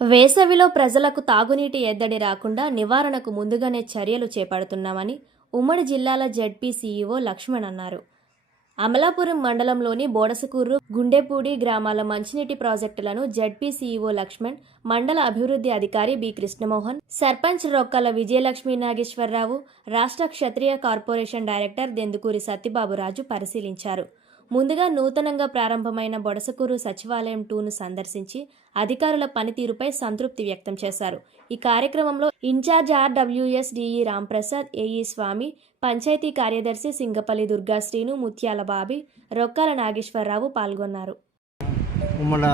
వేసవిలో ప్రజలకు తాగునీటి ఎద్దడి రాకుండా నివారణకు ముందుగానే చర్యలు చేపడుతున్నామని ఉమ్మడి జిల్లాల జడ్పీ సీఈఓ లక్ష్మణ్ అన్నారు. అమలాపురం మండలంలోని బోడసకూరు గుండెపూడి గ్రామాల మంచినీటి ప్రాజెక్టులను జడ్పీ సీఈఓ లక్ష్మణ్ మండల అభివృద్ధి అధికారి బి కృష్ణమోహన్ సర్పంచ్ రొక్కల విజయలక్ష్మీ నాగేశ్వరరావు రాష్ట్ర క్షత్రియ కార్పొరేషన్ డైరెక్టర్ దెందుకూరి సత్యబాబురాజు పరిశీలించారు. ముందుగా నూతనంగా ప్రారంభమైన బొడసకూరు సచివాలయం టూను సందర్శించి అధికారుల పనితీరుపై సంతృప్తి వ్యక్తం చేశారు. ఈ కార్యక్రమంలో incharge RWS DE Ramprasad AE Swamy panchayat కార్యదర్శి సింగపల్లి దుర్గా శ్రీను ముత్యాల బాబి రొక్కాల నాగేశ్వరరావు పాల్గొన్నారు. ఉమ్మడ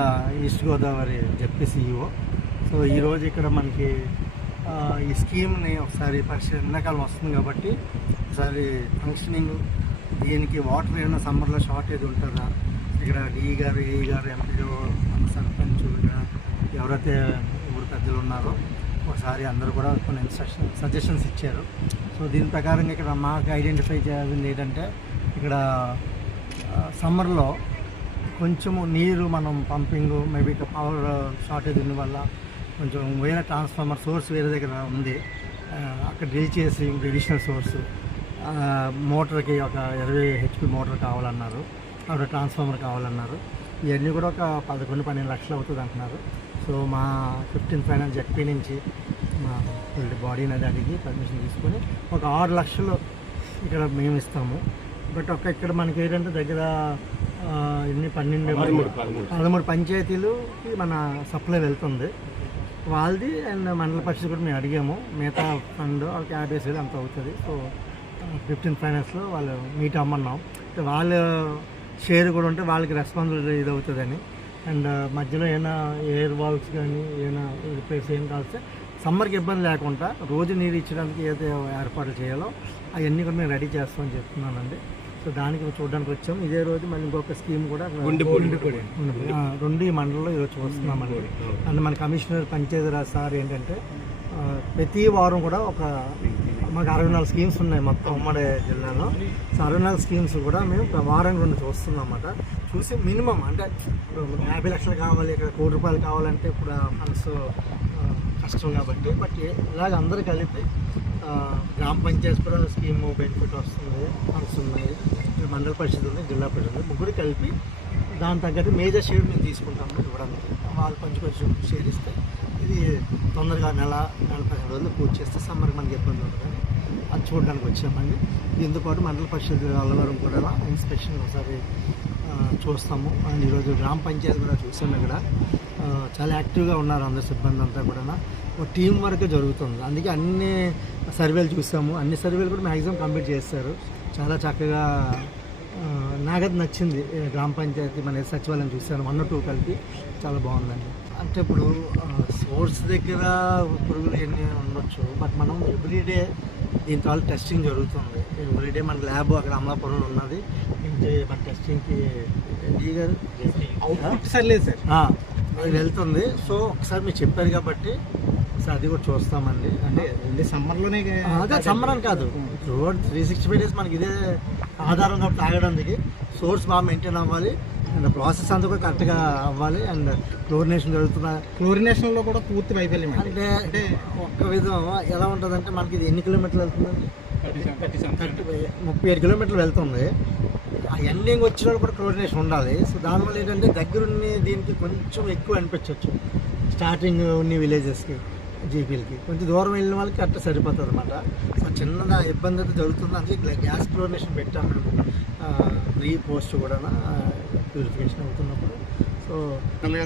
east Godavari ZP CEO. So ఈరోజు ఇక్కడ మనకి ఈ స్కీమ్ని ఒకసారి పరిశీలన ఎండాకాలం వస్తుంది కాబట్టి ఒకసారి ఫంక్షనింగ్ దీనికి వాటర్ ఏమైనా సమ్మర్లో షార్టేజ్ ఉంటుందా? ఇక్కడ డిఈ గారు ఏఈ గారు ఎంపీఓ సర్పంచ్ ఇక్కడ ఎవరైతే ఊరు పెద్దలు ఉన్నారో ఒకసారి అందరూ కూడా కొన్ని ఇన్స్ట్రక్షన్ సజెషన్స్ ఇచ్చారు. సో దీని ప్రకారంగా ఇక్కడ మాకు ఐడెంటిఫై చేయాల్సింది ఏంటంటే ఇక్కడ సమ్మర్లో కొంచెము నీరు మనం పంపింగ్ మేబీ ఇక పవర్ షార్టేజ్ ఉన్న వల్ల కొంచెం వేరే ట్రాన్స్ఫార్మర్ సోర్స్ వేరే దగ్గర ఉంది. అక్కడ డ్రిల్ చేసి అడిషనల్ సోర్స్ మోటార్కి ఒక ఇరవై హెచ్పి మోటార్ కావాలన్నారు అక్కడ ట్రాన్స్ఫార్మర్ కావాలన్నారు. ఇవన్నీ కూడా ఒక పదకొండు పన్నెండు లక్షలు అవుతుంది అంటున్నారు. సో మా ఫిఫ్టీన్ ఫైనాన్స్ జెడ్పీ నుంచి మా బాడీ అనేది అడిగి పర్మిషన్ తీసుకొని ఒక ఆరు లక్షలు ఇక్కడ మేము ఇస్తాము. బట్ ఒక ఇక్కడ మనకి ఏంటంటే దగ్గర ఎన్ని పన్నెండు పదమూడు పంచాయతీలుకి మన సప్లై వెళ్తుంది. వాళ్ళది అండ్ మండల పరిషత్ కూడా మేము అడిగాము. మిగతా ఫండ్ ఒక యాభై వేలు అంత అవుతుంది. సో ఫిఫ్టీన్ ఫైనాన్స్లో వాళ్ళు మీట్ అమ్మన్నాం. అంటే వాళ్ళ షేర్ కూడా ఉంటే వాళ్ళకి రెస్పాన్సిబిలిటీ ఇది అవుతుందని. అండ్ మధ్యలో ఏమైనా ఎయిర్ వాల్వ్స్ కానీ ఏమైనా రిపేర్స్ ఏం కావాల్సి సమ్మర్కి ఇబ్బంది లేకుండా రోజు నీరు ఇచ్చడానికి ఏదైతే ఏర్పాట్లు చేయాలో అవన్నీ కూడా మేము రెడీ చేస్తామని చెప్తున్నానండి. సో దానికి చూడడానికి వచ్చాం ఇదే రోజు మళ్ళీ ఇంకొక స్కీమ్ కూడా రెండు మండలంలో ఈరోజు చూస్తున్నామండి అండ్ మన కమిషనర్ పంచాయతీరాజ్ సార్ ఏంటంటే ప్రతి వారం కూడా ఒక మాకు అరవై నాలుగు స్కీమ్స్ ఉన్నాయి మొత్తం ఉమ్మడి జిల్లాలో. సో అరవై నాలుగు స్కీమ్స్ కూడా మేము వారం రెండు చూస్తున్నాం అన్నమాట చూసి మినిమం అంటే ఇప్పుడు యాభై లక్షలు కావాలి ఇక్కడ కోటి రూపాయలు కావాలంటే ఇప్పుడు ఫండ్స్ కష్టం కాబట్టి. బట్ ఇలాగ అందరూ కలిపి గ్రామ పంచాయతీ కూడా స్కీమ్ బెనిఫిట్ వస్తుంది ఫండ్స్ ఉన్నాయి మండల పరిషత్ ఉంది జిల్లా పరిషత్ ఉంది. ముగ్గురు కలిపి దాని తగ్గట్టు మేజర్ షేర్ మేము తీసుకుంటాము ఇవ్వడానికి. వాళ్ళు కొంచెం కొంచెం షేర్ ఇస్తే ఇది తొందరగా నెల నెల పదిహేను రోజులు పూర్తి చేస్తే సమ్మర్కి మనకి ఇబ్బంది ఉండదు. అది చూడడానికి వచ్చామండి. దీంతో పాటు మండల పరిషత్ అల్లవరం కూడా ఇన్స్పెక్షన్ ఒకసారి చూస్తాము. అండ్ ఈరోజు గ్రామ పంచాయతీ కూడా చూసాము ఇక్కడ. చాలా యాక్టివ్గా ఉన్నారు అందరు సిబ్బంది అంతా కూడా ఒక టీం వర్క్ జరుగుతుంది. అందుకే అన్ని సర్వేలు చూసాము. అన్ని సర్వేలు కూడా మ్యాక్సిమం కంప్లీట్ చేస్తారు చాలా చక్కగా నాకది నచ్చింది. గ్రామ పంచాయతీ మన సచివాలయం చూశాను. వన్ టూ కలిపి. చాలా బాగుందండి. అంటే ఇప్పుడు సోర్స్ దగ్గర పురుగులు ఎన్ని ఉండొచ్చు? బట్ మనం ఎవ్రీడే దీంతో వాళ్ళు టెస్టింగ్ జరుగుతుంది. ఎవ్రీడే మన ల్యాబ్ అక్కడ అమలాపురంలో ఉన్నది. మన టెస్టింగ్కి గారు? సర్లేదు సార్. అది వెళ్తుంది. సో ఒకసారి మీరు చెప్పారు కాబట్టి ఒకసారి అది కూడా చూస్తామండి. అంటే సమ్మర్లోనే అదే సమ్మరం కాదు. Road three sixty five days మనకి ఇదే ఆధారం కాబట్టి తాగడానికి. సోర్స్ బాగా మెయింటైన్ అవ్వాలి. అండ్ ప్రాసెస్ అంతా కూడా కరెక్ట్గా అవ్వాలి. అండ్ క్లోరినేషన్ జరుగుతున్న క్లోరినేషన్లో కూడా పూర్తి వైఫల్యం అంటే అంటే ఒక్క విధం ఎలా ఉంటుందంటే మనకి ఇది ఎన్ని కిలోమీటర్లు వెళ్తుందండి థర్టీ ముప్పై ఏడు కిలోమీటర్లు వెళ్తుంది. ఆ ఎండింగ్ వచ్చిన కూడా క్లోరినేషన్ ఉండాలి. సో దానివల్ల ఏంటంటే దగ్గరున్ని దీనికి కొంచెం ఎక్కువ అనిపించవచ్చు స్టార్టింగ్ ఉన్న విలేజెస్కి జీపీలకి కొంచెం దూరం వెళ్ళిన వాళ్ళకి అట్లా సరిపోతుంది అనమాట సో చిన్న ఇబ్బంది అయితే జరుగుతుంది అందుకే గ్యాస్ క్లోరినేషన్ పెట్టాము మేము ప్రీ పోస్ట్ కూడా ప్యూరిఫికేషన్ అవుతున్నప్పుడు. సో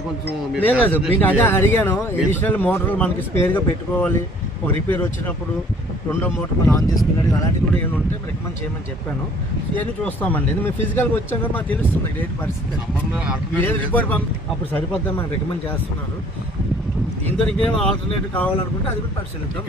కొంచెం లేదు లేదు మీకు అదే అడిగాను. ఎడిషనల్ మోటార్లు మనకి స్పేర్గా పెట్టుకోవాలి. ఒక రిపేర్ వచ్చినప్పుడు రెండో మోటార్ మనం ఆన్ చేసుకున్నాడు. అలాంటివి కూడా ఏమైనా ఉంటే రికమెండ్ చేయమని చెప్పాను. ఇవన్నీ చూస్తామండి. మేము ఫిజికల్గా వచ్చాం కదా మాకు తెలుస్తుంది ఏంటి పరిస్థితి. లేదు రిపోర్ట్ పంపి అప్పుడు సరిపోద్దాం మనం రికమెండ్ చేస్తున్నారు దీంతో ఇంకేం ఆల్టర్నేటివ్ కావాలనుకుంటే అది కూడా పరిశీలిద్దాం